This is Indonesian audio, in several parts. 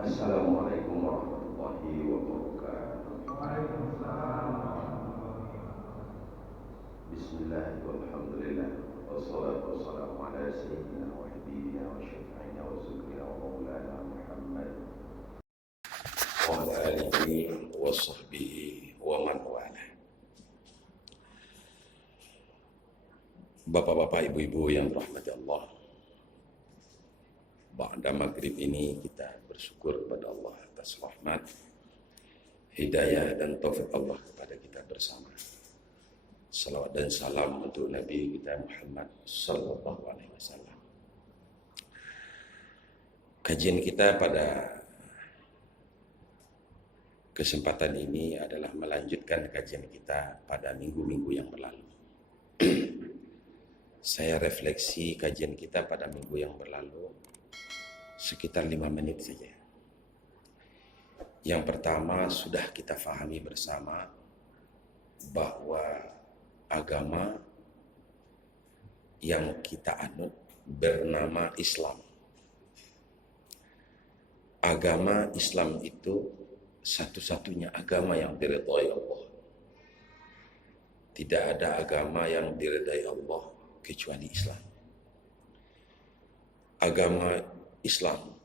Assalamualaikum warahmatullahi wabarakatuh. Bismillah walhamdulillah wassalatu wassalamu ala sayyidina wa habibina wa syafi'ina wa zukrina wa maulana Muhammad wa ala alihi wa sahbihi wa man wala. Bapak-bapak, ibu-ibu yang rahmati Allah, ba'da maghrib ini kita bersyukur kepada Allah atas rahmat, hidayah dan taufik Allah kepada kita bersama. Salawat dan salam untuk Nabi kita Muhammad sallallahu alaihi wasallam. Kajian kita pada kesempatan ini adalah melanjutkan kajian kita pada minggu-minggu yang berlalu. Saya refleksi kajian kita pada minggu yang berlalu sekitar 5 menit saja. Yang pertama, sudah kita fahami bersama bahwa agama yang kita anut bernama Islam. Agama Islam itu satu-satunya agama yang diridhai Allah. Tidak ada agama yang diridhai Allah kecuali Islam. Agama Islam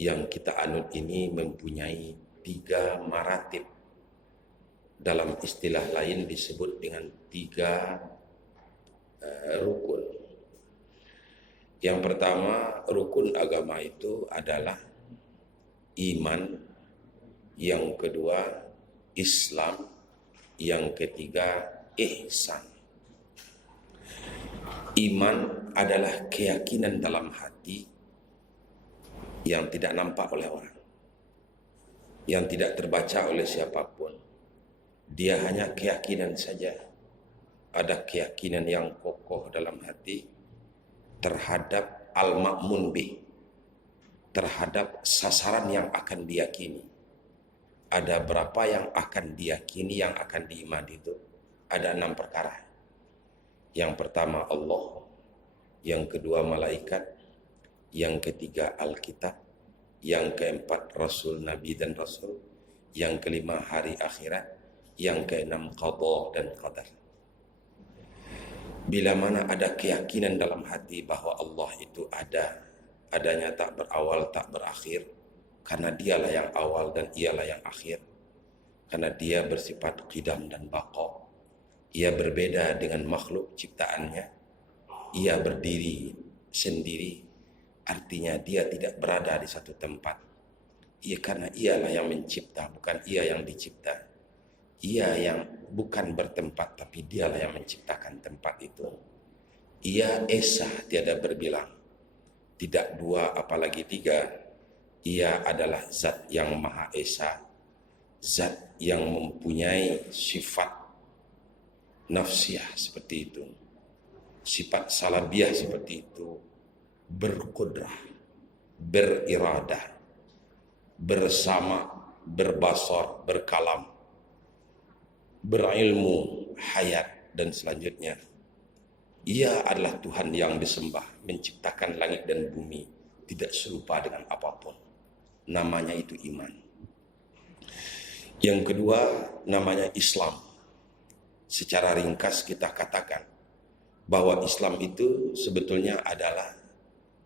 yang kita anut ini mempunyai 3 maratib. Dalam istilah lain disebut dengan 3 rukun. Yang pertama, rukun agama itu adalah iman. Yang kedua, Islam. Yang ketiga, ihsan. Iman adalah keyakinan dalam hati yang tidak nampak oleh orang, yang tidak terbaca oleh siapapun. Dia hanya keyakinan saja. Ada keyakinan yang kokoh dalam hati terhadap al-ma'mun bih, terhadap sasaran yang akan diyakini. Ada berapa yang akan diyakini, yang akan diimani itu? Ada 6 perkara. Yang pertama Allah, yang kedua malaikat, yang ketiga Alkitab, yang keempat Rasul, Nabi dan Rasul, yang kelima hari akhirat, yang keenam qada dan qadar. Bila mana ada keyakinan dalam hati bahwa Allah itu ada, adanya tak berawal tak berakhir, karena dialah yang awal dan ialah yang akhir, karena dia bersifat qidam dan baqa. Ia berbeda dengan makhluk ciptaannya. Ia berdiri sendiri, artinya dia tidak berada di satu tempat. Ia karena ialah yang mencipta, bukan ia yang dicipta. Ia yang bukan bertempat, tapi dialah yang menciptakan tempat itu. Ia esa, tiada berbilang. Tidak 2 apalagi 3. Ia adalah zat yang maha esa, zat yang mempunyai sifat nafsiyah seperti itu, sifat salabiyah seperti itu, berkudrah, beriradah, bersama, berbasar, berkalam, berilmu, hayat, dan selanjutnya. Ia adalah Tuhan yang disembah, menciptakan langit dan bumi, tidak serupa dengan apapun. Namanya itu iman. Yang kedua, namanya Islam. Secara ringkas kita katakan bahwa Islam itu sebetulnya adalah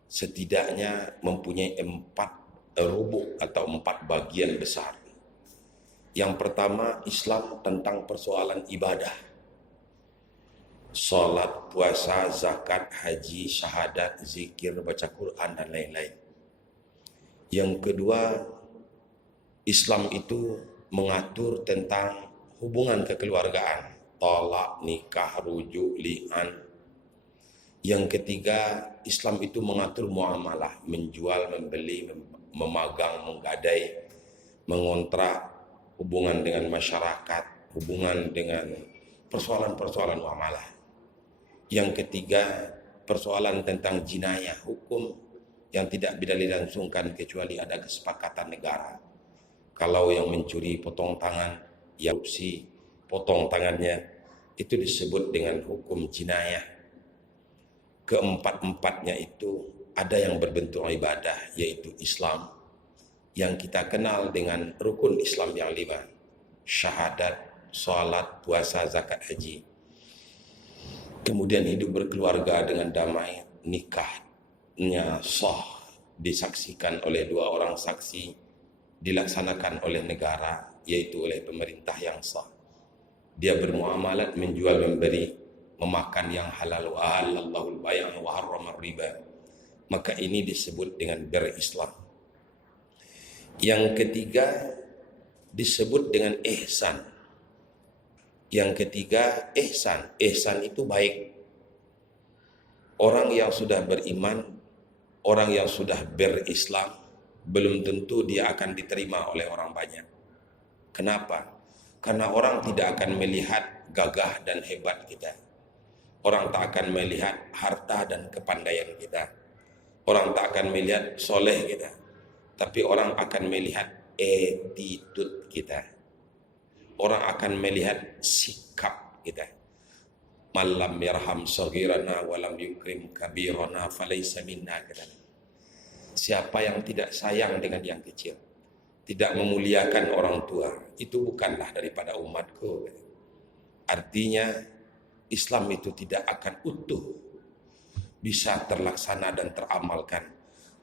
setidaknya mempunyai 4 rubuk atau 4 bagian besar. Yang pertama, Islam tentang persoalan ibadah. Salat, puasa, zakat, haji, syahadat, zikir, baca Quran, dan lain-lain. Yang kedua, Islam itu mengatur tentang hubungan kekeluargaan. Talak, nikah, rujuk, li'an. Yang ketiga, Islam itu mengatur muamalah, menjual, membeli, memagang, menggadai, mengontrak, hubungan dengan masyarakat, hubungan dengan persoalan-persoalan muamalah. Yang ketiga, persoalan tentang jinayah, hukum yang tidak bisa dilangsungkan kecuali ada kesepakatan negara. Kalau yang mencuri potong tangan, ya potong tangannya, itu disebut dengan hukum jinayah. Keempat-empatnya itu ada yang berbentuk ibadah, yaitu Islam, yang kita kenal dengan rukun Islam yang 5, syahadat, sholat, puasa, zakat, haji. Kemudian hidup berkeluarga dengan damai, nikahnya sah, disaksikan oleh 2 orang saksi, dilaksanakan oleh negara, yaitu oleh pemerintah yang sah. Dia bermuamalat, menjual, memberi, memakan yang halal, wa halallahu al-bay' wa harrama riba. Maka ini disebut dengan berislam. Yang ketiga disebut dengan ihsan. Yang ketiga ihsan. Ihsan itu baik. Orang yang sudah beriman, orang yang sudah berislam, belum tentu dia akan diterima oleh orang banyak. Kenapa? Karena orang tidak akan melihat gagah dan hebat kita. Orang tak akan melihat harta dan kepandaian kita. Orang tak akan melihat soleh kita. Tapi orang akan melihat attitude kita. Orang akan melihat sikap kita. Malam yarham saghirana walam yukrim kabirana falaysa minna. Siapa yang tidak sayang dengan yang kecil, tidak memuliakan orang tua, itu bukanlah daripada umatku. Artinya Islam itu tidak akan utuh, bisa terlaksana dan teramalkan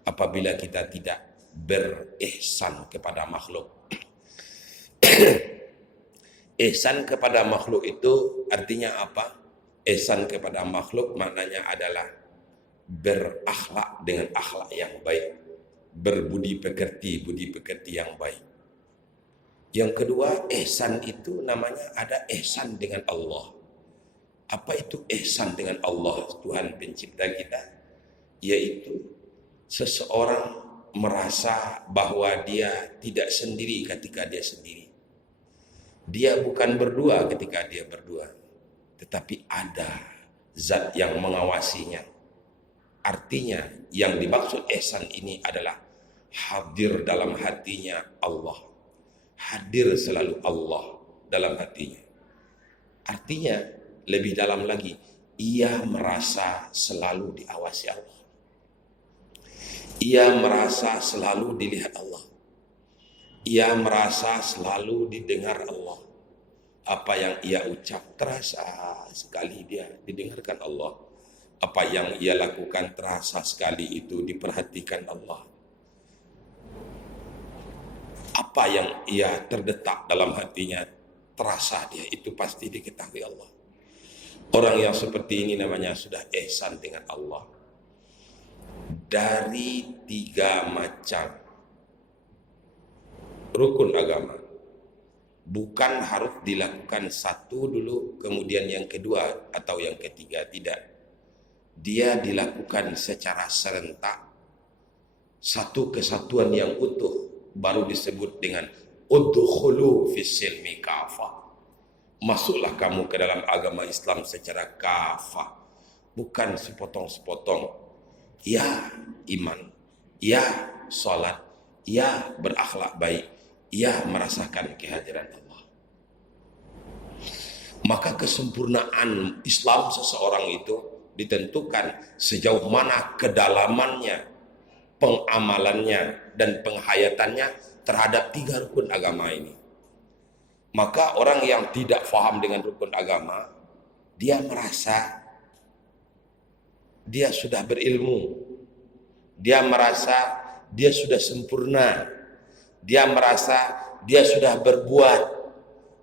apabila kita tidak berihsan kepada makhluk. Ihsan kepada makhluk itu artinya apa? Ihsan kepada makhluk maknanya adalah berakhlak dengan akhlak yang baik, berbudi pekerti yang baik. Yang kedua, ihsan itu namanya ada ihsan dengan Allah. Apa itu ihsan dengan Allah, Tuhan pencipta kita? Yaitu seseorang merasa bahwa dia tidak sendiri ketika dia sendiri. Dia bukan berdua ketika dia berdua, tetapi ada zat yang mengawasinya. Artinya yang dimaksud ihsan ini adalah hadir dalam hatinya Allah. Hadir selalu Allah dalam hatinya. Artinya lebih dalam lagi, ia merasa selalu diawasi Allah. Ia merasa selalu dilihat Allah. Ia merasa selalu didengar Allah. Apa yang ia ucap terasa sekali dia didengarkan Allah. Apa yang ia lakukan terasa sekali itu diperhatikan Allah. Apa yang ia terdetak dalam hatinya terasa dia itu pasti diketahui Allah. Orang yang seperti ini namanya sudah ihsan dengan Allah. Dari 3 macam rukun agama, bukan harus dilakukan satu dulu kemudian yang kedua atau yang ketiga, tidak. Dia dilakukan secara serentak, satu kesatuan yang utuh, baru disebut dengan udkhulu fis silmi kafah. Masuklah kamu ke dalam agama Islam secara kafah, bukan sepotong-sepotong. Ya iman, ya salat, ya berakhlak baik, ya merasakan kehadiran Allah. Maka kesempurnaan Islam seseorang itu ditentukan sejauh mana kedalamannya, pengamalannya, dan penghayatannya terhadap 3 rukun agama ini. Maka orang yang tidak faham dengan rukun agama, dia merasa dia sudah berilmu, dia merasa dia sudah sempurna, dia merasa dia sudah berbuat,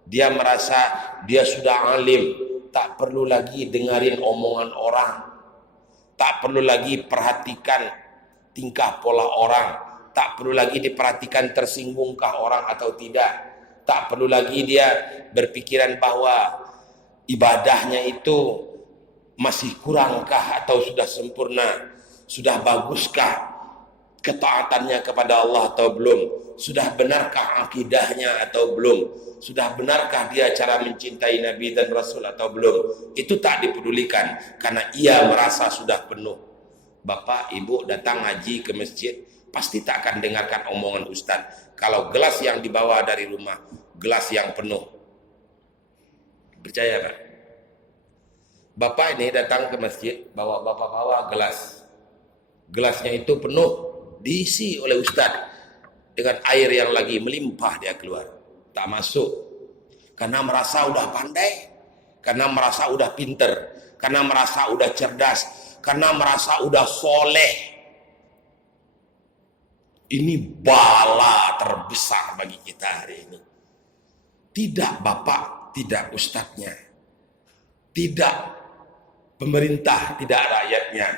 dia merasa dia sudah alim, tak perlu lagi dengarin omongan orang, tak perlu lagi perhatikan tingkah pola orang, tak perlu lagi diperhatikan tersinggungkah orang atau tidak, tak perlu lagi dia berpikiran bahwa ibadahnya itu masih kurangkah atau sudah sempurna, sudah baguskah ketaatannya kepada Allah atau belum, sudah benarkah akidahnya atau belum, sudah benarkah dia cara mencintai Nabi dan Rasul atau belum. Itu tak dipedulikan karena ia merasa sudah penuh. Bapak, ibu datang haji ke masjid pasti tak akan dengarkan omongan ustaz kalau gelas yang dibawa dari rumah gelas yang penuh. Percaya Pak? Bapak ini datang ke masjid, bawa gelas. Gelasnya itu penuh, diisi oleh ustaz. dengan air yang lagi melimpah dia keluar. Tak masuk. Karena merasa udah pandai, karena merasa udah pinter, karena merasa udah cerdas, karena merasa udah soleh. Ini bala terbesar bagi kita hari ini. Tidak bapak, tidak ustadznya, tidak pemerintah, tidak rakyatnya,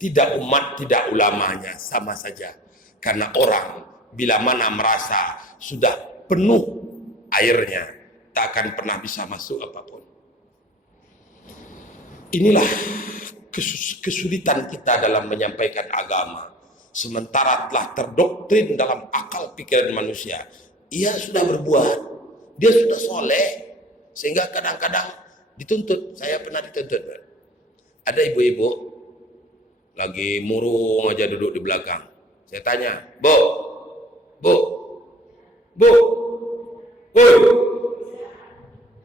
tidak umat, tidak ulamanya, sama saja. Karena orang bila mana merasa sudah penuh airnya, tak akan pernah bisa masuk apapun. Inilah kesulitan kita dalam menyampaikan agama. Sementara telah terdoktrin dalam akal pikiran manusia, ia sudah berbuat, dia sudah soleh, sehingga kadang-kadang dituntut. Saya pernah dituntut. Ada ibu-ibu lagi murung aja duduk di belakang. Saya tanya, Bu,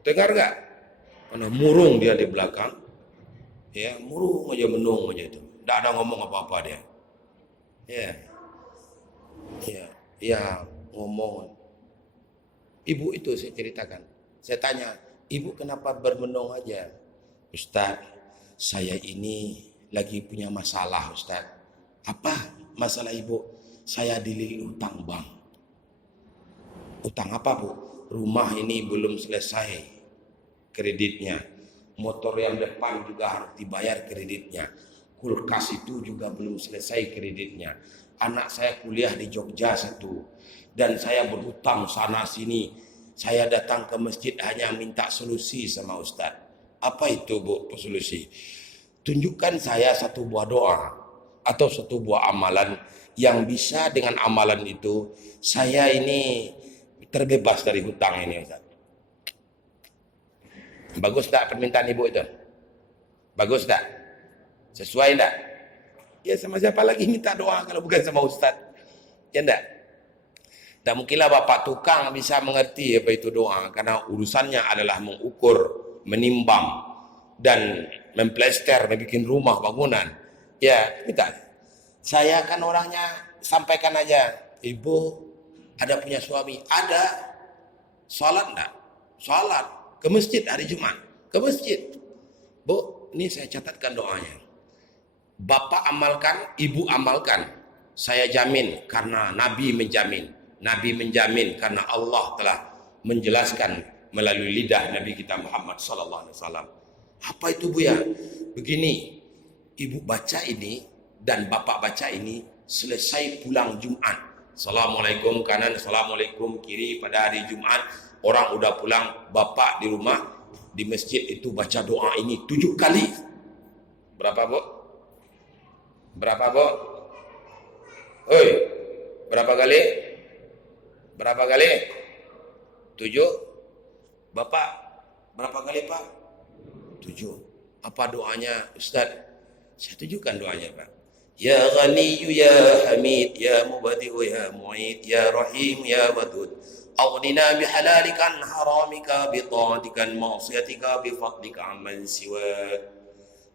dengar nggak? Karena murung dia di belakang, ya murung aja, menung aja itu, tidak ada ngomong apa-apa dia. Ya, ngomong. Ibu itu saya ceritakan. Saya tanya, ibu kenapa bermenung aja? Ustaz, saya ini lagi punya masalah, Ustaz. Apa masalah ibu? Saya dililit utang bank. Utang apa, Bu? Rumah ini belum selesai kreditnya. Motor yang depan juga harus dibayar kreditnya. Kulkas itu juga belum selesai kreditnya. Anak saya kuliah di Jogja satu. Dan saya berhutang sana sini. Saya datang ke masjid hanya minta solusi sama Ustaz. Apa itu, Bu, solusi? Tunjukkan saya satu buah doa atau satu buah amalan yang bisa dengan amalan itu saya ini terbebas dari hutang ini, Ustaz. Bagus tak permintaan ibu itu? Bagus tak? Sesuai enggak? Ya sama siapa lagi minta doa kalau bukan sama Ustaz? Ya enggak? Tak mungkinlah bapak tukang bisa mengerti apa itu doa, karena urusannya adalah mengukur, menimbang, dan memplester, membuat rumah, bangunan. Ya, minta. Saya kan orangnya sampaikan aja, ibu ada punya suami? Ada. Salat enggak? Salat. Ke masjid hari Jumat? Ke masjid. Bu, ini saya catatkan doanya. Bapak amalkan, ibu amalkan. Saya jamin karena Nabi menjamin. Nabi menjamin karena Allah telah menjelaskan melalui lidah Nabi kita Muhammad sallallahu alaihi wasallam. Apa itu, Bu ya? Begini, ibu baca ini dan bapak baca ini selesai pulang Jumat. Assalamualaikum kanan, assalamualaikum kiri pada hari Jumat. Orang udah pulang, bapak di rumah, di masjid itu baca doa ini 7 kali. Berapa, Bu? Berapa, Bu? Oi, berapa kali? Berapa kali? 7. Bapak, berapa kali, Pak? 7. Apa doanya, Ustaz? Saya tunjukkan doanya, Pak. Ya Ghaniyu ya Hamid, ya Mubadi'u ya Mu'id, ya Rahim ya Wadud. Aghnina bihalalika an haramika, bita'atika an ma'siyatika, bifadlika amman siwa.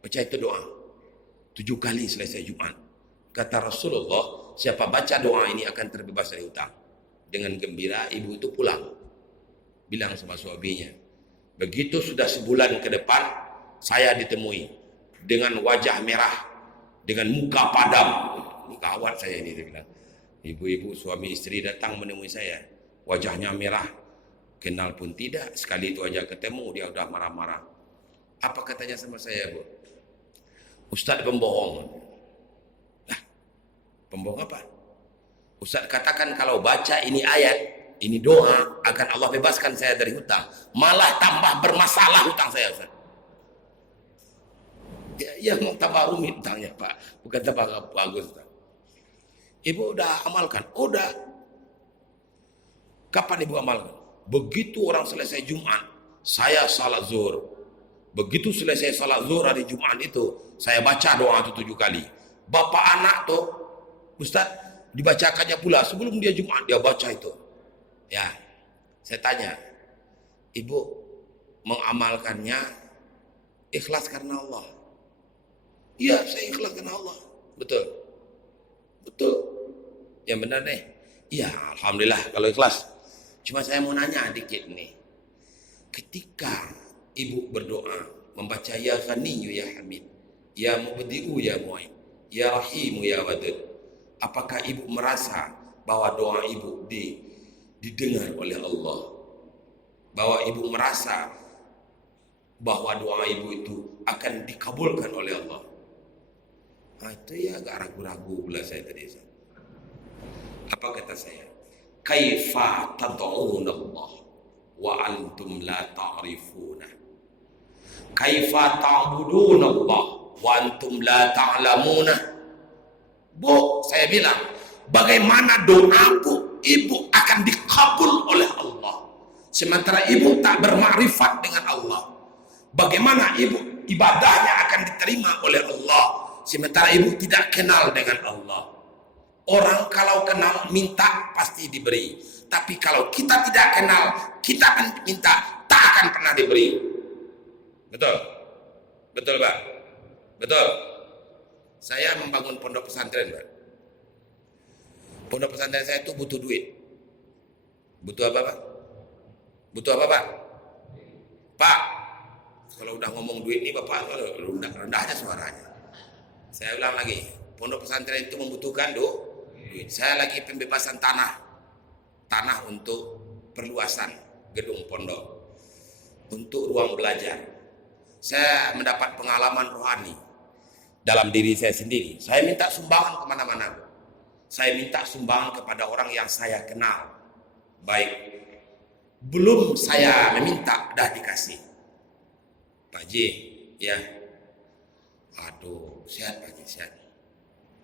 Baca itu doa 7 kali selesai Jumat. Kata Rasulullah, siapa baca doa ini akan terbebas dari hutang. Dengan gembira ibu itu pulang, bilang sama suaminya, begitu sudah sebulan ke depan saya ditemui dengan wajah merah, dengan muka padam. Ini kawat saya ini, dia bilang. Ibu-ibu suami istri datang menemui saya, wajahnya merah, kenal pun tidak, sekali itu aja ketemu dia udah marah-marah. Apa katanya sama saya, Bu? Ustaz pembohong. Lah, pembohong apa? Ustaz katakan kalau baca ini ayat, ini doa, akan Allah bebaskan saya dari hutang. Malah tambah bermasalah hutang saya, Ustaz. Ya mau tambah rumit hutangnya, Pak. Bukan tambah bagus, Ustaz. Ibu udah amalkan? Udah. Kapan ibu amalkan? Begitu orang selesai Jumat, saya salat zuhur. Begitu selesai salat zuhur hari Jumat itu, saya baca doa itu 7 kali. Bapak anak tuh, Ustaz, dibacakannya pula sebelum dia Jumat, dia baca itu. Ya, saya tanya, ibu mengamalkannya ikhlas karena Allah? Iya, saya ikhlas karena Allah. Betul. Betul. Yang benar nih. Iya, alhamdulillah kalau ikhlas. Cuma saya mau nanya dikit nih. Ketika ibu berdoa membaca ya Ghaniyu ya Hamid, ya Mubdi'u ya Mu'in, ya Rahimu ya Wadud, apakah ibu merasa bahwa doa ibu didengar oleh Allah? Bahwa ibu merasa bahwa doa ibu itu akan dikabulkan oleh Allah? Nah, itu ya agak ragu-ragu pula saya tadi. Apa kata saya? Kaifa tad'una Allah wa antum la ta'rifuna. Kaifa ta'buduna Allah wa antum la ta'lamuna. Bu, saya bilang, bagaimana doaku ibu akan dikabul oleh Allah sementara ibu tak bermakrifat dengan Allah? Bagaimana ibu ibadahnya akan diterima oleh Allah sementara ibu tidak kenal dengan Allah? Orang kalau kenal minta pasti diberi, tapi kalau kita tidak kenal, kita akan minta tak akan pernah diberi. Betul? Betul, Pak? Betul? Saya membangun pondok pesantren, Pak. Pondok pesantren saya itu butuh duit. Butuh apa, Pak? Butuh apa, Pak? Pak, kalau udah ngomong duit nih Bapak rendah aja suaranya. Saya ulang lagi, pondok pesantren itu membutuhkan duit. Saya lagi pembebasan tanah untuk perluasan gedung pondok, untuk ruang belajar. Saya mendapat pengalaman rohani dalam diri saya sendiri. Saya minta sumbangan kemana-mana. Saya minta sumbangan kepada orang yang saya kenal baik. Belum saya meminta, dah dikasih. Pak Ji, ya. Aduh, sehat Pak Ji, sehat.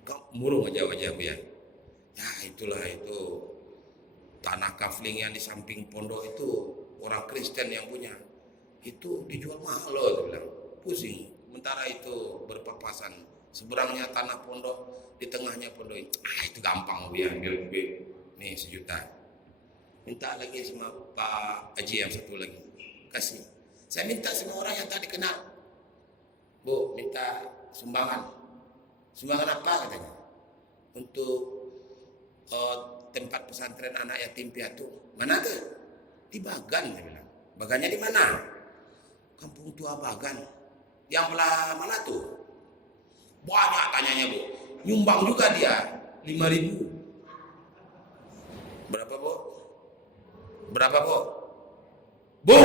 Kok murung aja wajahmu ya? Ya itulah itu. Tanah kafling yang di samping pondok itu orang Kristen yang punya. Itu dijual mahal loh, dia bilang. Pusing. Sementara itu berpapasan. Seberangnya tanah pondok, di tengahnya pondok. Itu gampang ya, ambil duit. Nih 1 juta. Minta lagi sama Pak Haji yang satu lagi. Kasih. Saya minta sama orang yang tadi kenal. Bu, minta sumbangan. Sumbangan apa katanya? Untuk tempat pesantren anak yatim piatu. Mana tuh? Di Bagan, saya bilang. Bagannya di mana? Kampung Tua Bagan. Yang belah mana tuh? Banyak tanyanya, Bu. Nyumbang juga dia 5.000. Berapa, Bu? Berapa, Bu? Bu,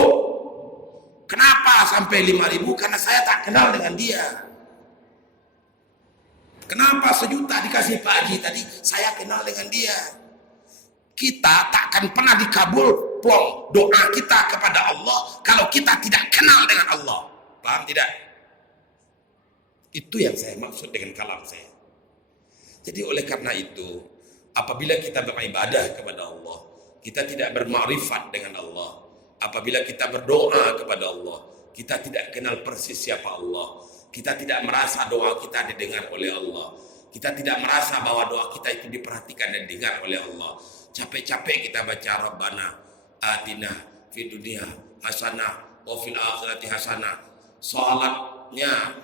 kenapa sampai 5.000? Karena saya tak kenal dengan dia. Kenapa 1 juta dikasih Pak Haji tadi? Saya kenal dengan dia. Kita tak akan pernah dikabul plong doa kita kepada Allah kalau kita tidak kenal dengan Allah. Paham tidak? Itu yang saya maksud dengan kalam saya. Jadi oleh karena itu, apabila kita beribadah kepada Allah, kita tidak bermakrifat dengan Allah. Apabila kita berdoa kepada Allah, kita tidak kenal persis siapa Allah. Kita tidak merasa doa kita didengar oleh Allah. Kita tidak merasa bahwa doa kita itu diperhatikan dan didengar oleh Allah. Capek-capek kita baca Rabbana atina fid dunya hasanah wa fil akhirati hasanah. Salatnya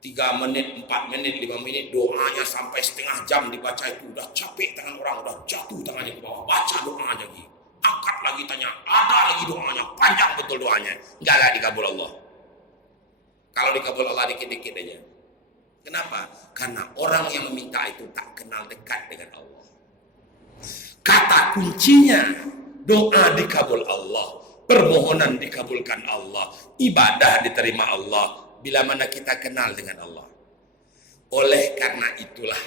3 menit, 4 menit, 5 menit, doanya sampai setengah jam dibaca itu udah capek tangan orang, udah jatuh tangannya ke bawah. Baca doa aja lagi. Angkat lagi tanya, ada lagi doanya, panjang betul doanya. Enggak dikabul Allah. Kalau dikabul Allah dikit-dikit aja. Kenapa? Karena orang yang meminta itu tak kenal dekat dengan Allah. Kata kuncinya, doa dikabul Allah, permohonan dikabulkan Allah, ibadah diterima Allah, bila mana kita kenal dengan Allah. Oleh karena itulah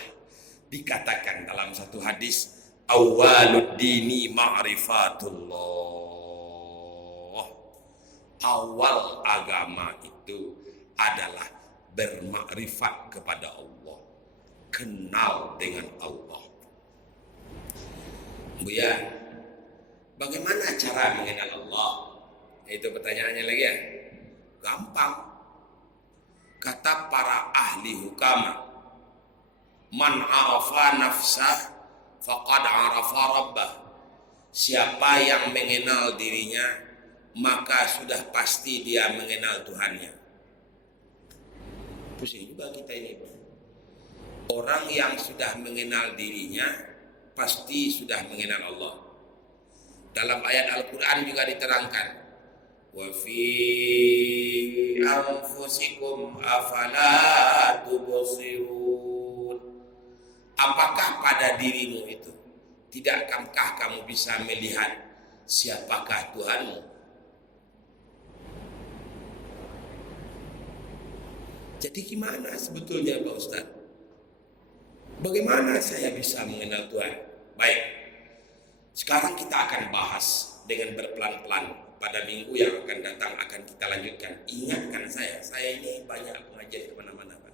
dikatakan dalam satu hadis, awwalud dini ma'rifatullah. Awal agama itu adalah bermakrifat kepada Allah, kenal dengan Allah. Bu ya, bagaimana cara mengenal Allah? Itu pertanyaannya lagi ya. Gampang. Kata para ahli hukama, man arafa nafsah faqad arafa rabbah. Siapa yang mengenal dirinya, maka sudah pasti dia mengenal Tuhannya. Pusing juga kita ini. Orang yang sudah mengenal dirinya, pasti sudah mengenal Allah. Dalam ayat Al-Quran juga diterangkan, wa fi anfusikum afala tubsirun. Apakah pada dirimu itu tidakkah kamu bisa melihat siapakah Tuhanmu? Jadi gimana sebetulnya Pak Ustaz? Bagaimana saya bisa mengenal Tuhan? Baik, sekarang kita akan bahas dengan berpelan-pelan. Pada minggu yang akan datang akan kita lanjutkan. Ingatkan saya ini banyak pengajian kemana-mana Pak.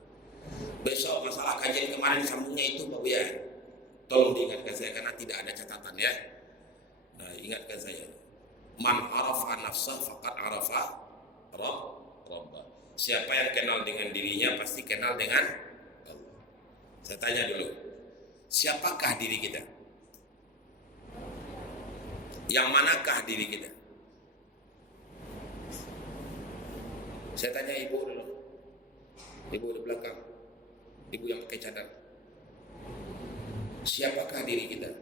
Besok masalah kajian kemarin sambungnya itu Pak Buya. Tolong diingatkan saya karena tidak ada catatan ya. Nah, ingatkan saya. Man arafa nafsah faqad arafa rabbah. Siapa yang kenal dengan dirinya pasti kenal dengan Allah. Saya tanya dulu, siapakah diri kita? Yang manakah diri kita? Saya tanya ibu dulu. Ibu di belakang. Ibu yang pakai cadar. Siapakah diri kita?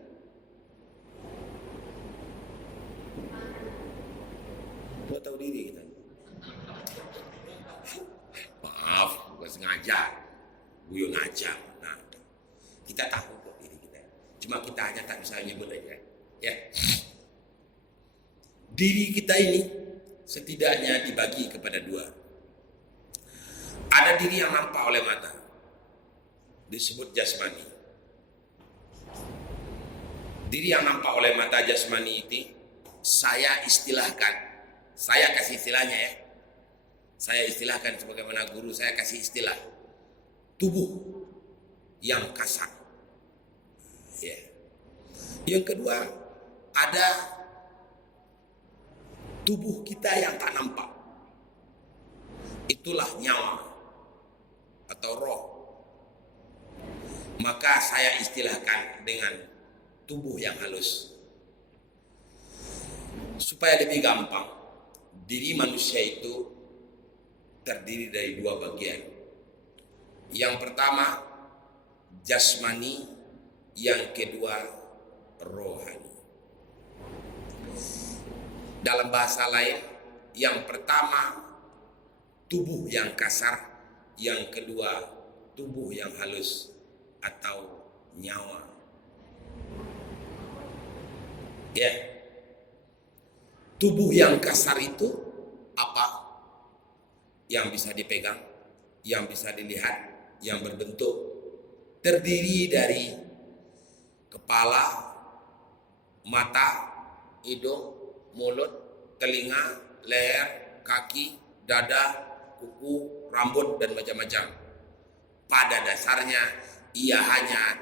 Mau tahu diri kita? Maaf, bukan sengaja. Guyon aja. Nah, kita tahu kok diri kita. Cuma kita hanya tak bisa nyebut aja. Ya. Diri kita ini setidaknya dibagi kepada dua. Ada diri yang nampak oleh mata, disebut jasmani. Diri yang nampak oleh mata jasmani itu saya istilahkan, saya kasih istilahnya ya. Saya istilahkan sebagaimana guru saya kasih istilah tubuh yang kasar. Ya. Yang kedua, ada tubuh kita yang tak nampak. Itulah nyawa atau roh. Maka saya istilahkan dengan tubuh yang halus. Supaya lebih gampang, diri manusia itu terdiri dari dua bagian. Yang pertama jasmani, yang kedua rohani. Dalam bahasa lain, yang pertama tubuh yang kasar, yang kedua tubuh yang halus atau nyawa. Ya. Tubuh yang kasar itu apa? Yang bisa dipegang, yang bisa dilihat, yang berbentuk, terdiri dari kepala, mata, hidung, mulut, telinga, leher, kaki, dada, kuku, rambut, dan macam-macam. Pada dasarnya ia hanya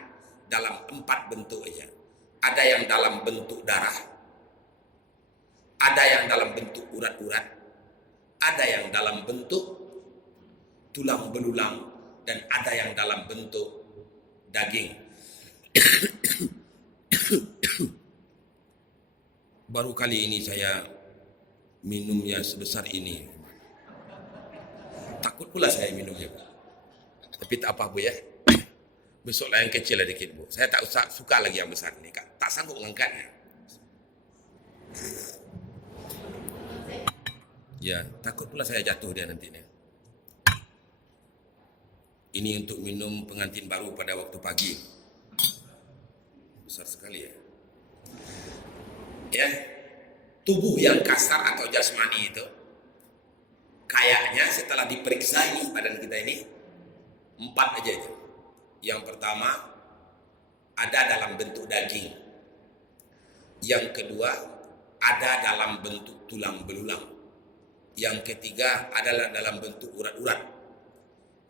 dalam 4 bentuk aja. Ada yang dalam bentuk darah, ada yang dalam bentuk urat-urat, ada yang dalam bentuk tulang belulang, dan ada yang dalam bentuk daging. Baru kali ini saya minumnya sebesar ini. Takut pula saya minumnya. Tapi tak apa Bu ya. Besoklah yang kecil lah dikit Bu. Saya tak suka lagi yang besar ini. Tak sanggup mengangkatnya. Ya, takut pula saya jatuh dia nantinya. Ini untuk minum pengantin baru pada waktu pagi. Besar sekali ya. Ya, tubuh yang kasar atau jasmani itu kayaknya setelah diperiksa ini badan kita ini 4 aja itu. Yang pertama ada dalam bentuk daging. Yang kedua ada dalam bentuk tulang belulang. Yang ketiga adalah dalam bentuk urat-urat.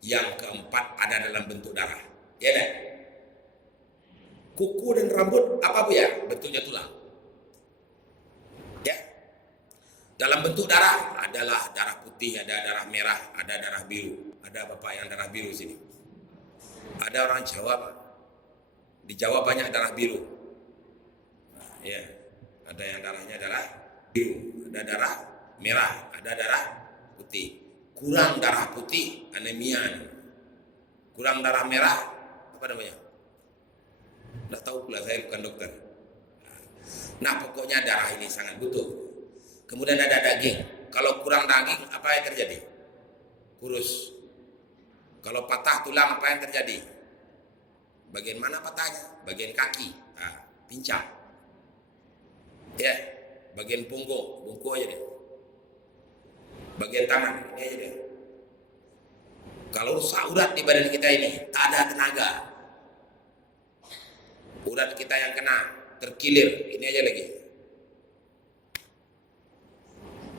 Yang keempat ada dalam bentuk darah. Ya kan? Kuku dan rambut apa Bu ya? Bentuknya tulang. Ya. Dalam bentuk darah adalah darah putih, ada darah merah, ada darah biru. Ada bapak yang darah biru sini. Ada orang Jawa Pak. Di Jawa banyak darah biru. Nah, ya. Ada yang darahnya darah biru, ada darah merah, ada darah putih. Kurang darah putih, anemia. Kurang darah merah, apa namanya? Nggak tahu pula, saya bukan dokter. Nah, pokoknya darah ini sangat butuh. Kemudian ada daging. Kalau kurang daging, apa yang terjadi? Kurus. Kalau patah tulang, apa yang terjadi? Bagian mana patahnya? Bagian kaki. Nah, pincang. Ya, bagian punggung, bungkuk aja deh. Bagian tangan, ini aja deh. Kalau rusak urat di badan kita ini, tak ada tenaga. Urat kita yang kena, terkilir, ini aja lagi.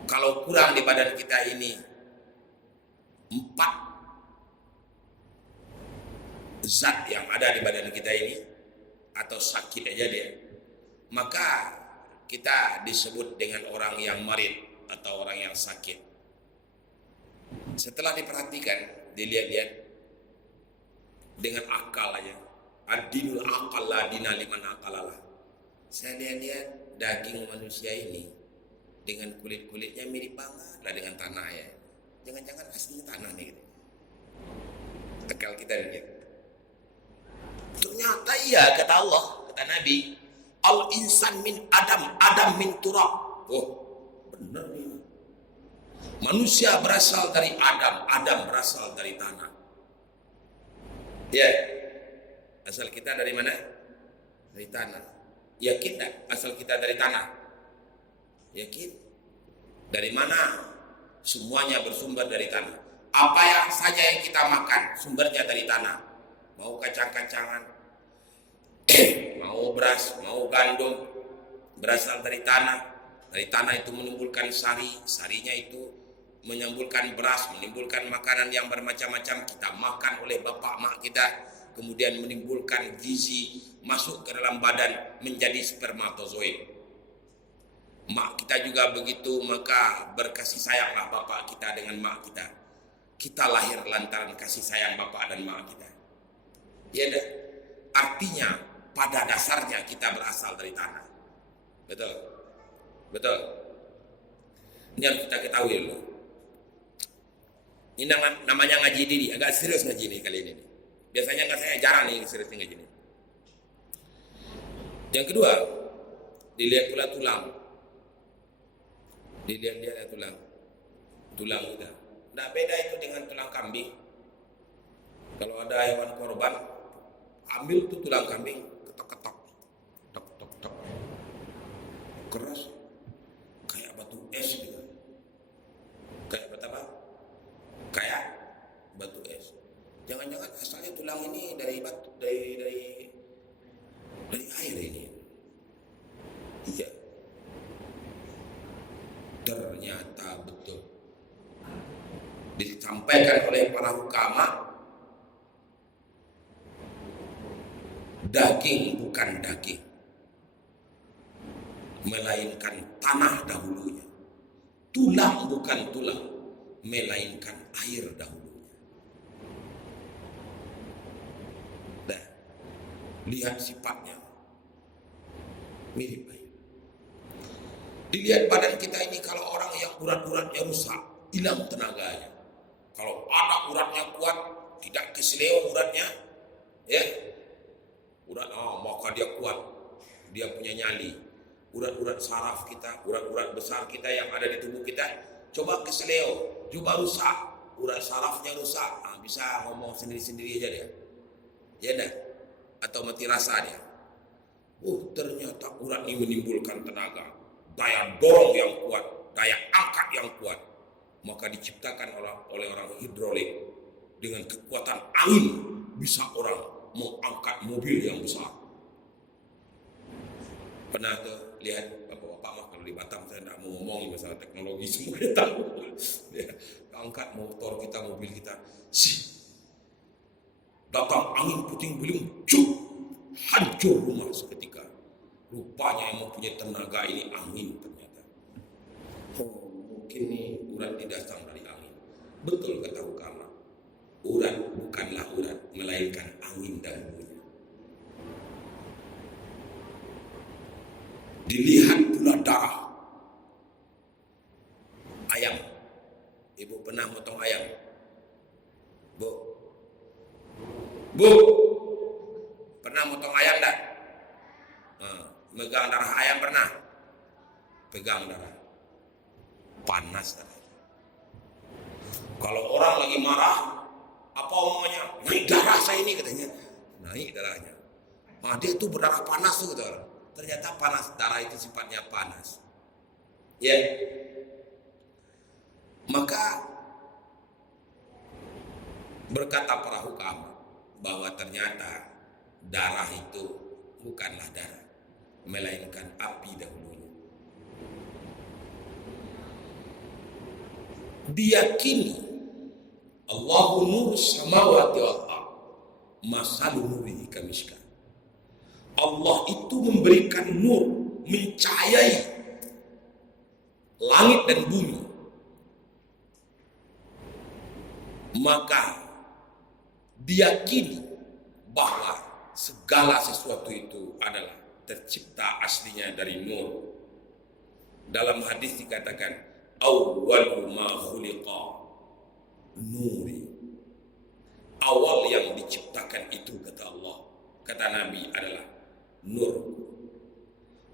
Kalau kurang di badan kita ini 4 zat yang ada di badan kita ini, atau sakit aja dia, maka kita disebut dengan orang yang marid atau orang yang sakit. Setelah diperhatikan, dilihat-lihat dengan akal aja, ad-dinul aqal la dina liman aqalalah. Saya lihat-lihat daging manusia ini dengan kulit-kulitnya mirip banget lah dengan tanah ya. Jangan-jangan aslinya tanah nih gitu. Akal kita lihat. Ternyata iya, kata Allah, kata Nabi, al-insan min Adam, Adam min turab. Oh, benar nih. Manusia berasal dari Adam, Adam berasal dari tanah. Ya, asal kita dari mana? Dari tanah. Yakin tak asal kita dari tanah? Yakin? Dari mana? Semuanya bersumber dari tanah. Apa yang saja yang kita makan, sumbernya dari tanah. Mau kacang-kacangan, mau beras, mau gandum, berasal dari tanah. Dari tanah itu menimbulkan sari, sarinya itu menimbulkan beras, menimbulkan makanan yang bermacam-macam. Kita makan oleh bapak mak kita, kemudian menimbulkan gizi, masuk ke dalam badan, menjadi spermatozoid. Mak kita juga begitu, maka berkasih sayanglah bapak kita dengan mak kita. Kita lahir lantaran kasih sayang bapak dan mak kita. Ya, artinya pada dasarnya kita berasal dari tanah. Betul? Betul? Ini harus kita ketahui dulu. Ini namanya ngaji diri, agak serius ngaji ini kali ini. Biasanya nggak, saya jarang nih serius ngaji ini. Yang kedua, dilihat pula tulang. Dilihat tulang. Tulang kita. Nggak beda itu dengan tulang kambing. Kalau ada hewan korban, ambil tuh tulang kambing, ketok-ketok, tok-tok-tok, keras, kayak batu es gitu. Kayak batu apa? Kayak batu es. Jangan-jangan asalnya tulang ini dari batu, dari air ini. Iya. Ternyata betul. Disampaikan oleh para hukama, daging bukan daging, melainkan tanah dahulunya. Tulang bukan tulang, melainkan air dahulunya. Nah, lihat sifatnya, mirip air. Dilihat badan kita ini, kalau orang yang urat-uratnya rusak, hilang tenaganya. Kalau ada uratnya kuat, tidak keseleo uratnya, ya, urat, maka dia kuat, dia punya nyali. Urat-urat saraf kita, urat-urat besar kita yang ada di tubuh kita, coba keseleo, coba rusak, urat sarafnya rusak, bisa ngomong sendiri-sendiri aja dia, ya dah, atau mati rasa dia. Ternyata urat ini menimbulkan tenaga, daya dorong yang kuat, daya angkat yang kuat. Maka diciptakan oleh orang hidrolik, dengan kekuatan angin bisa orang mengangkat mobil yang besar. Pernah tuh lihat bapak-bapak mah, kalau di Batam saya tidak mau ngomong masalah teknologi, semua dia tahu. Dia angkat motor kita, mobil kita, datang angin puting beliung, hancur rumah seketika. Rupanya yang mempunyai tenaga ini angin ternyata. Mungkin nih urat tidak datang dari angin. Betul kata hukama, urat bukanlah urat, melainkan angin dahulunya. Dilihat pula darah ayam. Ibu pernah motong ayam? Bu, pernah motong ayam tak? Megang darah ayam pernah? Pegang darah. Panas darah. Kalau orang lagi marah, apa omongannya? Naik darah saya ini katanya. Naik darahnya. Nah, dia tuh berdarah panas tuh kata orang. Ternyata panas, darah itu sifatnya panas. Ya. Maka berkata para hukam bahwa ternyata darah itu bukanlah darah, melainkan api dahulunya. Diyakini Allahu nur samawati wal ardh masalu nurihi kamishka. Allah itu memberikan nur, mencahayai langit dan bumi. Maka diyakini bahwa segala sesuatu itu adalah tercipta aslinya dari nur. Dalam hadis dikatakan awwalu ma khuliqa nuri. Awal yang diciptakan itu kata Allah, kata Nabi adalah nur.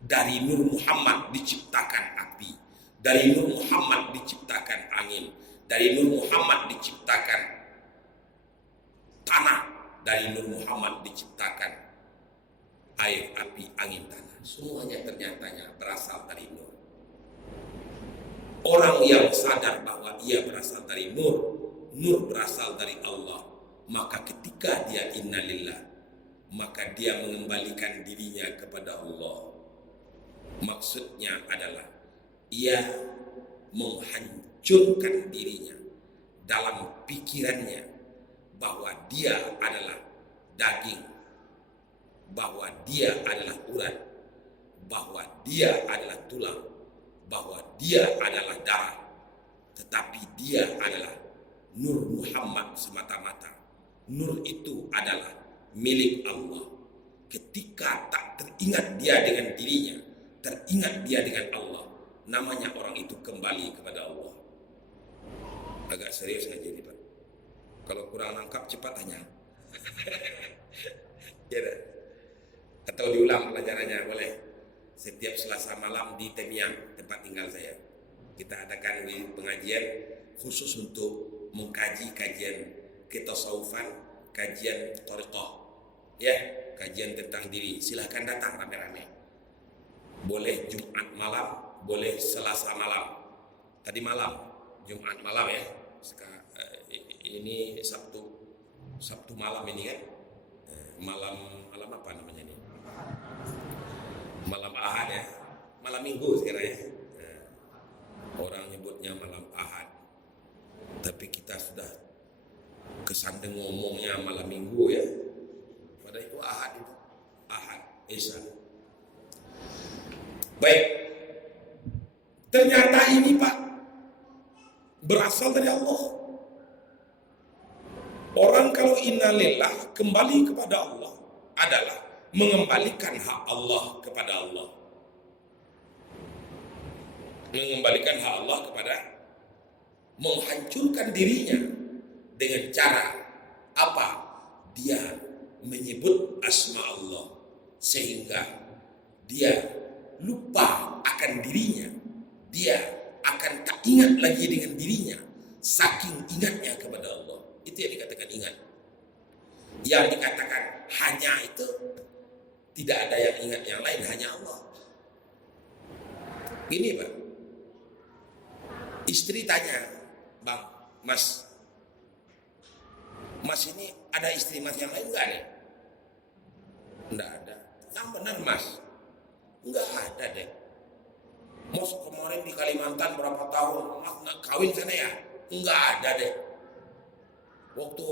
Dari Nur Muhammad diciptakan api, dari Nur Muhammad diciptakan angin, dari Nur Muhammad diciptakan tanah, dari Nur Muhammad diciptakan air, api, angin, tanah. Semuanya ternyata berasal dari nur. Orang yang sadar bahwa ia berasal dari nur, nur berasal dari Allah, maka ketika dia innalillah, maka dia mengembalikan dirinya kepada Allah. Maksudnya adalah ia menghancurkan dirinya dalam pikirannya bahwa dia adalah daging, bahwa dia adalah urat, bahwa dia adalah tulang, bahwa dia adalah darah, tetapi dia adalah Nur Muhammad semata-mata. Nur itu adalah milik Allah. Ketika tak teringat dia dengan dirinya, teringat dia dengan Allah, namanya orang itu kembali kepada Allah. Agak serius ngaji ini Pak. Kalau kurang nangkap cepat tanya. Ya dah. Atau diulang pelajarannya boleh. Setiap Selasa malam di Temiang, tempat tinggal saya, kita adakan di pengajian khusus untuk mengkaji kajian ketasawufan, kajian thariqah, ya, kajian tentang diri. Silahkan datang rame-rame. Boleh Jumat malam, boleh Selasa malam. Tadi malam, Jumat malam ya. Ini Sabtu malam ini kan. Malam apa namanya ini? Malam Ahad ya. Malam Minggu sekarang ya. Orang nyebutnya malam Ahad. Tapi kita sudah kesandung ngomongnya malam Minggu ya. Padahal itu Ahad itu. Ahad, Isa. Baik. Ternyata ini Pak berasal dari Allah. Orang kalau innalillah kembali kepada Allah adalah mengembalikan hak Allah kepada Allah. Mengembalikan hak Allah kepada, menghancurkan dirinya dengan cara apa? Dia menyebut asma Allah sehingga dia lupa akan dirinya. Dia akan tak ingat lagi dengan dirinya saking ingatnya kepada Allah. Itu yang dikatakan ingat. Yang dikatakan hanya itu, tidak ada yang ingat yang lain, hanya Allah. Gini Pak, istri tanya, Bang, Mas ini ada istri Mas yang lain enggak nih? Enggak ada. Yang benar Mas, enggak ada deh. Mas kemarin di Kalimantan berapa tahun, Mas nggak kawin sana ya? Enggak ada deh. Waktu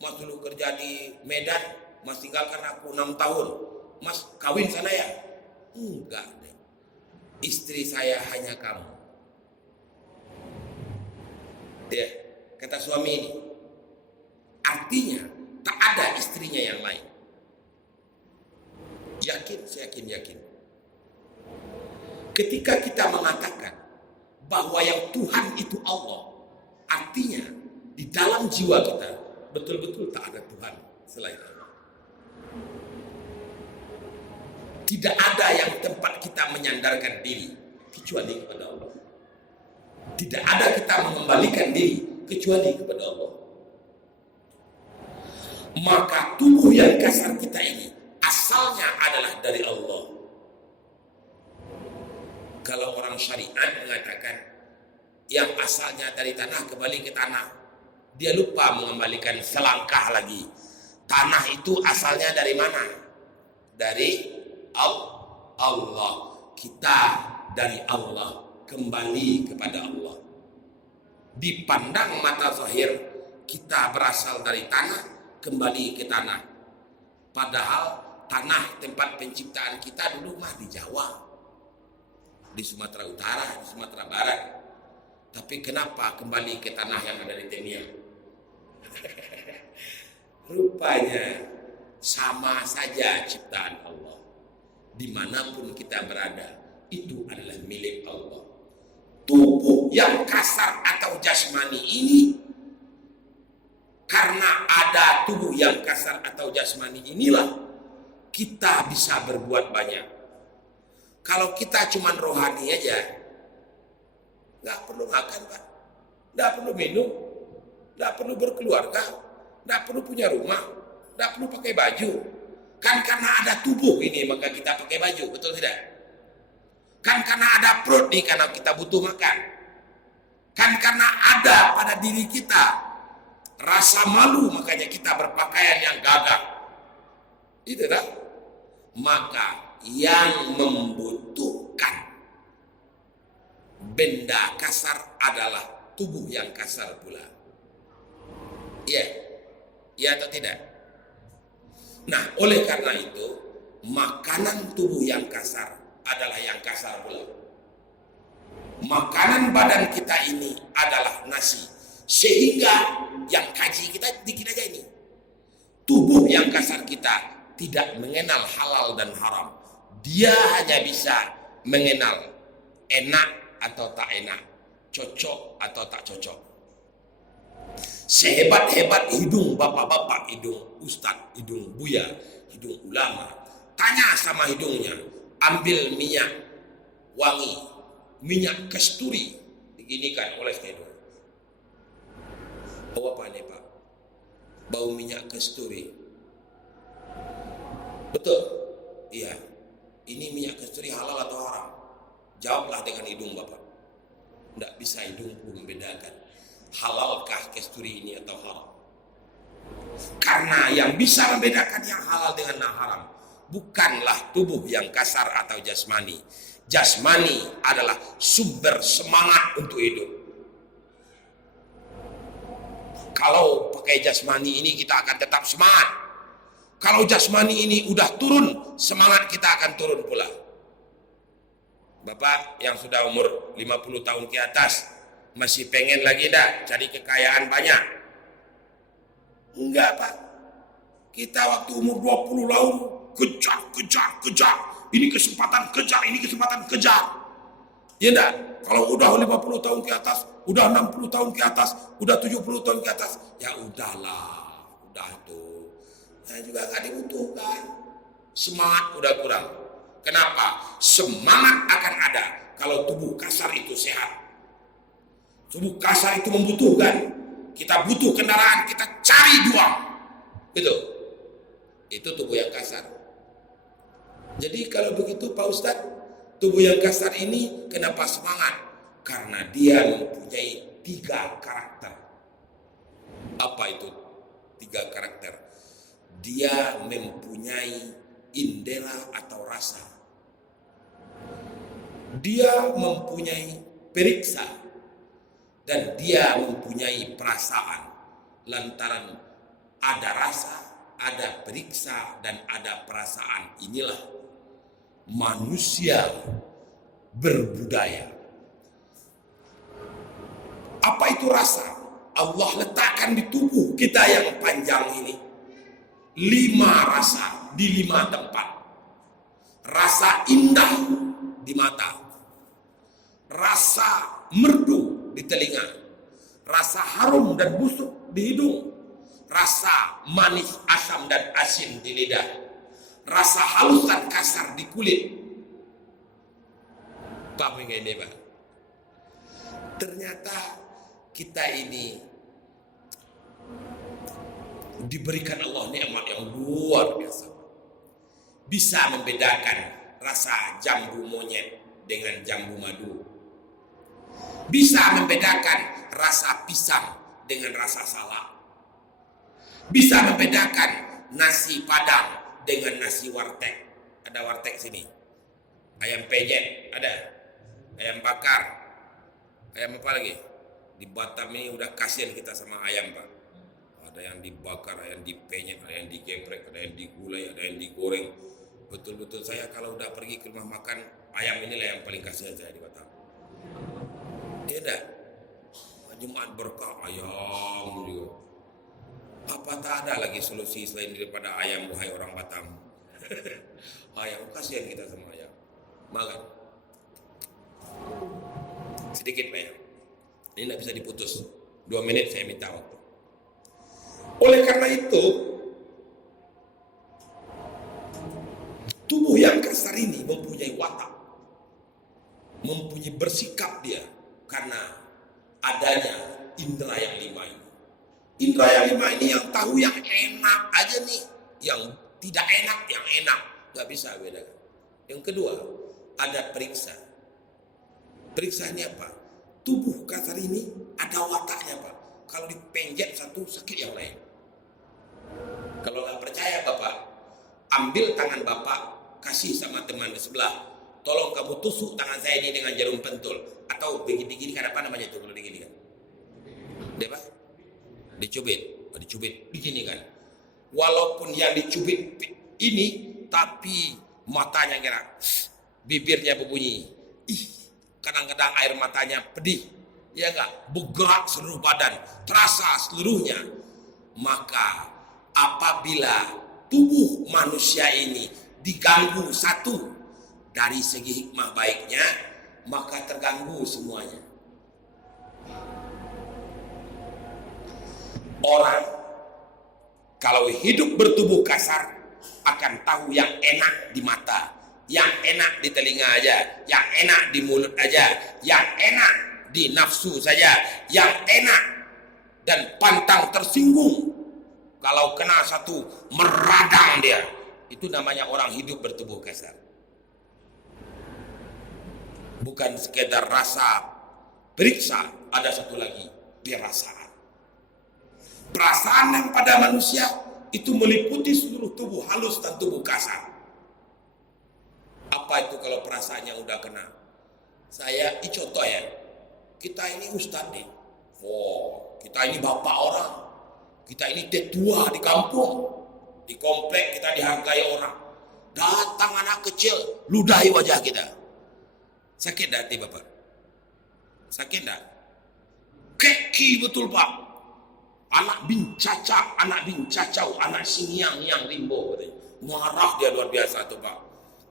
Mas dulu kerja di Medan, Mas tinggalkan aku 6 tahun. Mas kawin sana ya? Enggak deh. Istri saya hanya kamu. Ya, kata suami ini. Artinya tak ada istrinya yang lain. Yakin, saya yakin. Ketika kita mengatakan bahwa yang Tuhan itu Allah, artinya di dalam jiwa kita betul-betul tak ada Tuhan selain Allah. Tidak ada yang tempat kita menyandarkan diri kecuali kepada Allah. Tidak ada kita mengembalikan diri kecuali kepada Allah. Maka tubuh yang kasar kita ini asalnya adalah dari Allah. Kalau orang syariat mengatakan yang asalnya dari tanah kembali ke tanah, dia lupa mengembalikan selangkah lagi. Tanah itu asalnya dari mana? Dari Allah. Kita dari Allah, kembali kepada Allah. Dipandang mata zahir, kita berasal dari tanah, kembali ke tanah. Padahal tanah tempat penciptaan kita dulu mah di Jawa, di Sumatera Utara, di Sumatera Barat. Tapi kenapa kembali ke tanah yang ada di Temia? Rupanya sama saja ciptaan Allah. Dimanapun kita berada, itu adalah milik Allah. Tubuh yang kasar atau jasmani ini, karena ada tubuh yang kasar atau jasmani inilah kita bisa berbuat banyak. Kalau kita cuma rohani aja, nggak perlu makan, Pak, nggak perlu minum, nggak perlu berkeluarga, nggak perlu punya rumah, nggak perlu pakai baju. Kan karena ada tubuh ini maka kita pakai baju, betul tidak? Kan karena ada perut nih karena kita butuh makan. Kan karena ada pada diri kita rasa malu makanya kita berpakaian yang gagah. Itu tak? Maka yang membutuhkan benda kasar adalah tubuh yang kasar pula. Iya, iya atau tidak? Nah, oleh karena itu, makanan tubuh yang kasar adalah yang kasar pula. Makanan badan kita ini adalah nasi. Sehingga yang kaji kita dikit aja ini. Tubuh yang kasar kita tidak mengenal halal dan haram. Dia hanya bisa mengenal enak atau tak enak, cocok atau tak cocok. Sehebat-hebat hidung bapak-bapak, hidung ustadz, hidung buya, hidung ulama, tanya sama hidungnya, ambil minyak wangi, minyak kasturi, diginikan oleh hidung. Bau apa nih Pak? Bau minyak kasturi. Betul? Iya. Ini minyak kasturi halal atau haram? Jawablah dengan hidung Bapak. Tidak bisa hidungku membedakan halalkah kasturi ini atau haram. Karena yang bisa membedakan yang halal dengan yang haram bukanlah tubuh yang kasar atau jasmani. Jasmani adalah sumber semangat untuk hidup. Kalau pakai jasmani ini kita akan tetap semangat. Kalau jasmani ini udah turun, semangat kita akan turun pula. Bapak yang sudah umur 50 tahun ke atas, masih pengen lagi enggak cari kekayaan banyak? Enggak Pak. Kita waktu umur 20 tahun, kejar. Ini kesempatan kejar, ini kesempatan kejar. Ya enggak? Kalau udah 50 tahun ke atas, udah 60 tahun ke atas, udah 70 tahun ke atas, ya udahlah, udah tuh. Saya juga gak dibutuhkan. Semangat udah kurang. Kenapa? Semangat akan ada kalau tubuh kasar itu sehat. Tubuh kasar itu membutuhkan. Kita butuh kendaraan, kita cari uang. Gitu. Itu tubuh yang kasar. Jadi kalau begitu Pak Ustadz, tubuh yang kasar ini kenapa semangat? Karena dia mempunyai 3 karakter. Apa itu 3 karakter? Dia mempunyai indera atau rasa. Dia mempunyai periksa. Dan dia mempunyai perasaan. Lantaran ada rasa, ada periksa, dan ada perasaan. Inilah manusia berbudaya. Apa itu rasa? Allah letakkan di tubuh kita yang panjang ini 5 rasa di 5 tempat. Rasa indah di mata, rasa merdu di telinga, rasa harum dan busuk di hidung, rasa manis, asam dan asin di lidah, rasa halus dan kasar di kulit. Paham nggak ini, Pak? Ternyata kita ini diberikan Allah nikmat yang luar biasa. Bisa membedakan rasa jambu monyet dengan jambu madu. Bisa membedakan rasa pisang dengan rasa salak. Bisa membedakan nasi padang dengan nasi warteg. Ada warteg sini. Ayam penyet ada. Ayam bakar. Ayam apa lagi? Di Batam ini udah kasihan kita sama ayam, Pak. Ada yang dibakar, ada yang dipenyet, ada yang digeprek, ada yang digulai, ada yang digoreng. Betul-betul saya kalau udah pergi ke rumah makan, ayam inilah yang paling kasihan saya di Batam. Iya enggak? Jumat berkah ayam juga. Apa tak ada lagi solusi selain daripada ayam, wahai orang Batam? Ayam, kasihan kita sama ayam. Makan. Sedikit, Pak ya. Ini tidak bisa diputus. 2 menit saya minta waktu. Oleh karena itu, tubuh yang kasar ini mempunyai watak, mempunyai bersikap dia karena adanya indera yang 5 ini. Indera yang 5 ini yang tahu yang enak aja nih, yang tidak enak yang enak, nggak bisa bedakan. Yang kedua, ada periksa. Periksa ini apa? Tubuh kasar ini ada wataknya, Pak. Kalau dipenjat satu, sakit yang lain. Kalau nggak percaya, Bapak, ambil tangan Bapak, kasih sama teman di sebelah. Tolong kamu tusuk tangan saya ini dengan jarum pentul. Atau begini-gini kan, apa namanya itu kalau begini kan? Dia Pak? Dicubit begini kan. Walaupun yang dicubit ini, tapi matanya gerak, bibirnya berbunyi. Kadang-kadang air matanya pedih, ya enggak, bergerak seluruh badan, terasa seluruhnya. Maka apabila tubuh manusia ini diganggu satu dari segi hikmah baiknya, maka terganggu semuanya. Orang kalau hidup bertubuh kasar akan tahu yang enak di mata, yang enak di telinga aja, yang enak di mulut aja, yang enak di nafsu saja, yang enak dan pantang tersinggung. Kalau kena satu meradang dia, itu namanya orang hidup bertubuh kasar. Bukan sekedar rasa periksa, ada satu lagi, perasaan. Perasaan yang pada manusia itu meliputi seluruh tubuh halus dan tubuh kasar. Apa itu kalau perasaannya udah kena? Saya contoh ya, kita ini ustadz nih. Oh, kita ini bapak orang. Kita ini tetua di kampung. Di komplek kita dihargai orang. Datang anak kecil, ludahi wajah kita. Sakit dah hati Bapak? Sakit dah? Keki betul Pak. Anak bin cacau, anak singyang yang rimbo katanya. Marah dia luar biasa tuh Pak.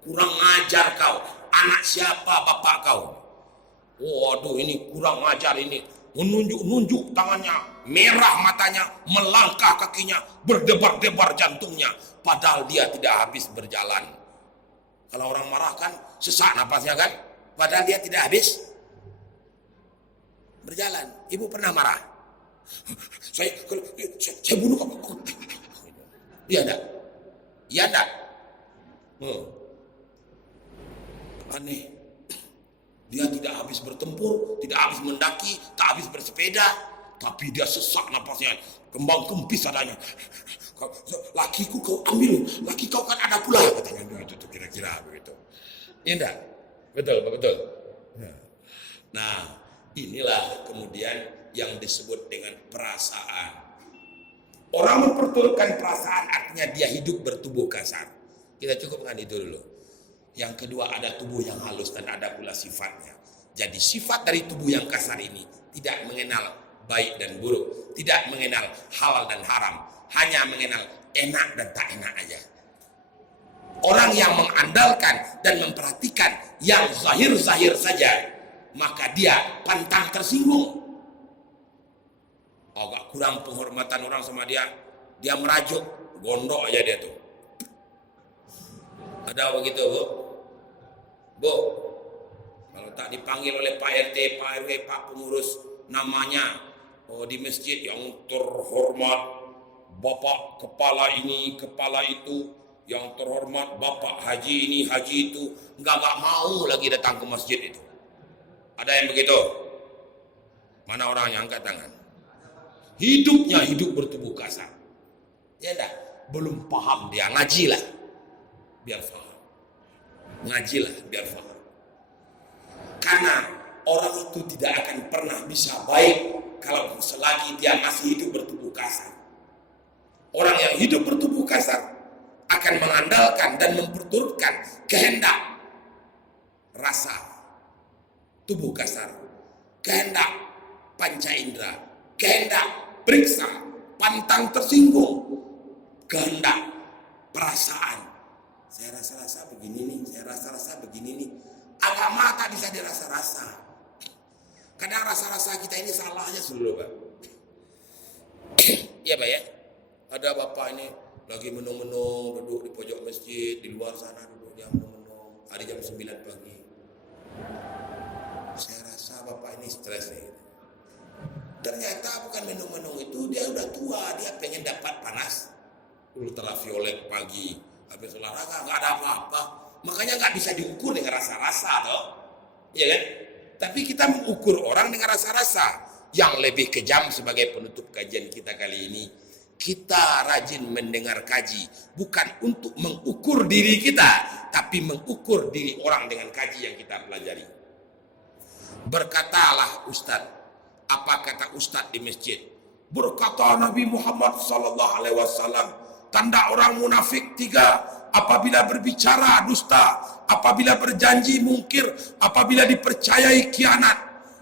Kurang ngajar kau. Anak siapa bapak kau? Waduh, ini kurang ngajar ini. Menunjuk-nunjuk tangannya, merah matanya, melangkah kakinya, berdebar-debar jantungnya. Padahal dia tidak habis berjalan. Kalau orang marah kan sesak napasnya kan? Padahal dia tidak habis berjalan. Ibu pernah marah? Saya bunuh kamu. Iya enggak? Iya enggak? Aneh. Dia tidak habis bertempur, tidak habis mendaki, tak habis bersepeda, tapi dia sesak napasnya, kembang kempis adanya. Lakiku kau ambil, laki kau kan ada pula, katanya begitu tuh kira-kira begitu. Iya enggak? Betul. Nah, inilah kemudian yang disebut dengan perasaan. Orang memperturutkan perasaan artinya dia hidup bertubuh kasar. Kita cukupkan itu dulu. Yang kedua ada tubuh yang halus dan ada pula sifatnya. Jadi sifat dari tubuh yang kasar ini tidak mengenal baik dan buruk, tidak mengenal halal dan haram, hanya mengenal enak dan tak enak aja. Orang yang mengandalkan dan memperhatikan yang zahir-zahir saja, maka dia pantang tersinggung. Agak kurang penghormatan orang sama dia, dia merajuk, gondok aja dia tuh. Ada begitu, Bu? Bu, kalau tak dipanggil oleh Pak RT, Pak RW, Pak pengurus, namanya di masjid yang terhormat, Bapak kepala ini, kepala itu, yang terhormat Bapak haji ini, haji itu, nggak mau lagi datang ke masjid itu. Ada yang begitu? Mana orangnya? Angkat tangan. Hidupnya hidup bertubuh kasar. Ya dah, belum paham dia, ngajilah biar paham. Ngajilah biar paham. Karena orang itu tidak akan pernah bisa baik kalau selagi dia masih hidup bertubuh kasar. Orang yang hidup bertubuh kasar akan mengandalkan dan memperturutkan kehendak rasa tubuh kasar, kehendak panca indera, kehendak periksa, pantang tersinggung, kehendak perasaan. Saya rasa-rasa begini nih, saya rasa-rasa begini nih. Agama tak bisa dirasa-rasa. Kadang rasa-rasa kita ini salah aja seluruh, Pak. Iya, Pak ya. Ada bapak ini lagi menung-menung duduk di pojok masjid, di luar sana duduk dia menung-menung. Hari jam 9 pagi. Saya rasa bapak ini stres nih. Ternyata bukan menung-menung itu, dia udah tua, dia pengen dapat panas ultraviolet pagi. Habis olahraga nggak ada apa-apa. Makanya nggak bisa diukur dengan rasa-rasa, toh, iya kan? Tapi kita mengukur orang dengan rasa-rasa. Yang lebih kejam sebagai penutup kajian kita kali ini, kita rajin mendengar kaji, bukan untuk mengukur diri kita, tapi mengukur diri orang dengan kaji yang kita pelajari. Berkatalah Ustadz, apa kata Ustadz di masjid? Berkata Nabi Muhammad SAW, tanda orang munafik 3. Apabila berbicara dusta, apabila berjanji mungkir, apabila dipercayai khianat.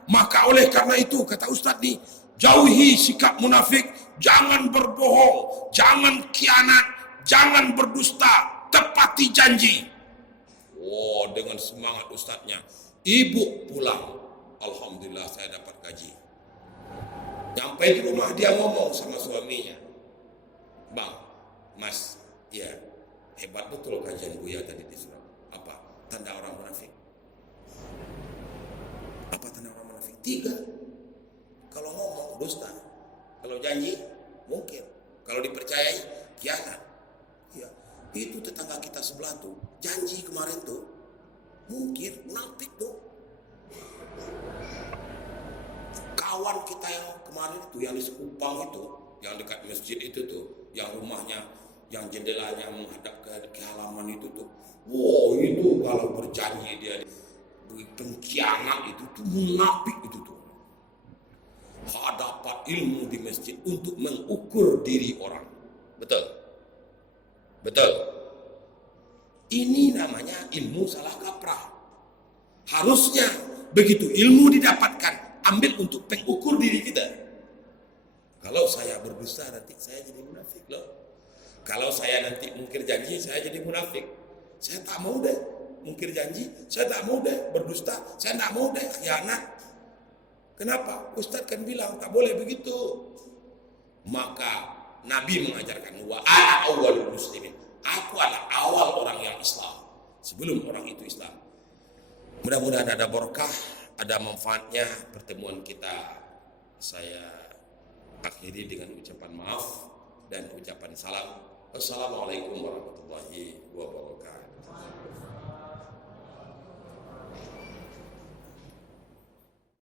Maka oleh karena itu, kata Ustadz nih, jauhi sikap munafik, jangan berbohong, jangan khianat, jangan berdusta, tepati janji. Oh, dengan semangat Ustadznya, ibu pulang. Alhamdulillah saya dapat gaji. Sampai di rumah dia ngomong sama suaminya, Bang, Mas, ya hebat betul kajian Buya tadi di surat. Apa tanda orang munafik? Apa tanda orang munafik? 3. Kalau ngomong dusta, kalau janji mungkin, kalau dipercayai khianat. Ya, itu tetangga kita sebelah tuh, janji kemarin tuh mungkin munafik tuh. Kawan kita yang kemarin itu, yang di Sekupang itu, yang dekat masjid itu tuh, yang rumahnya, yang jendelanya menghadap ke halaman itu tuh, wow, itu kalau berjanji dia pengkhianat itu tuh, munafik itu tuh. Dapat ilmu di masjid untuk mengukur diri orang. Betul? Betul? Ini namanya ilmu salah kaprah. Harusnya begitu ilmu didapatkan, ambil untuk mengukur diri kita. Kalau saya berdusta nanti saya jadi munafik loh. Kalau saya nanti mungkir janji saya jadi munafik. Saya tak mau deh mungkir janji, saya tak mau deh berdusta, saya tak mau deh khianat. Kenapa? Ustadz kan bilang tak boleh begitu. Maka Nabi mengajarkan, wa ana awwalul muslimin. Aku adalah awal orang yang Islam sebelum orang itu Islam. Mudah-mudahan ada berkah, ada manfaatnya pertemuan kita. Saya akhiri dengan ucapan maaf dan ucapan salam. Assalamualaikum warahmatullahi wabarakatuh.